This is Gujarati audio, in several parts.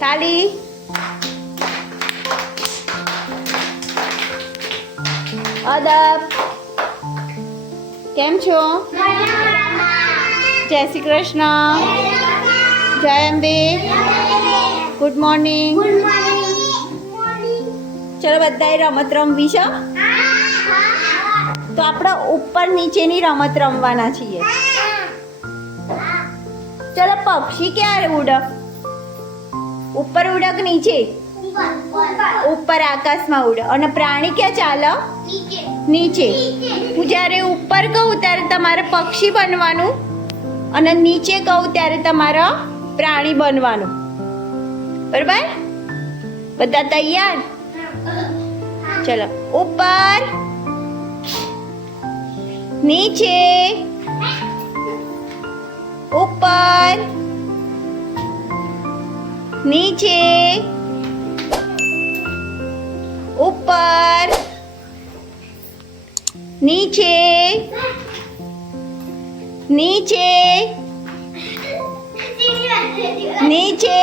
તાલી અદબ કેમ છો જય શ્રી કૃષ્ણ જય અંબે ગુડ મોર્નિંગ ચલો બધાએ રમત રમવી છે? તો આપણે ઉપર નીચેની રમત રમવાના છીએ. ચલો પક્ષી ક્યારે ઉડ? ઉપર ઉડક નીચે? ઉપર આકાશમાં ઉડે. અને પ્રાણી ક્યાં ચાલે? નીચે. હું જ્યારે ઉપર કહું ત્યારે તમારે પક્ષી બનવાનું અને નીચે કહું ત્યારે તમારે પ્રાણી બનવાનું. બરાબર? બધા તૈયાર? ચલો. ઉપર. નીચે. ઉપર. નીચે. ઉપર. નીચે. નીચે. નીચે.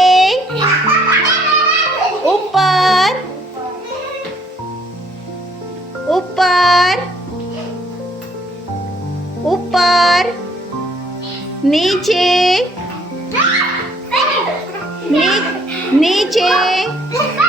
ઉપર. ઉપર. ઉપર. નીચે. ની- નીચે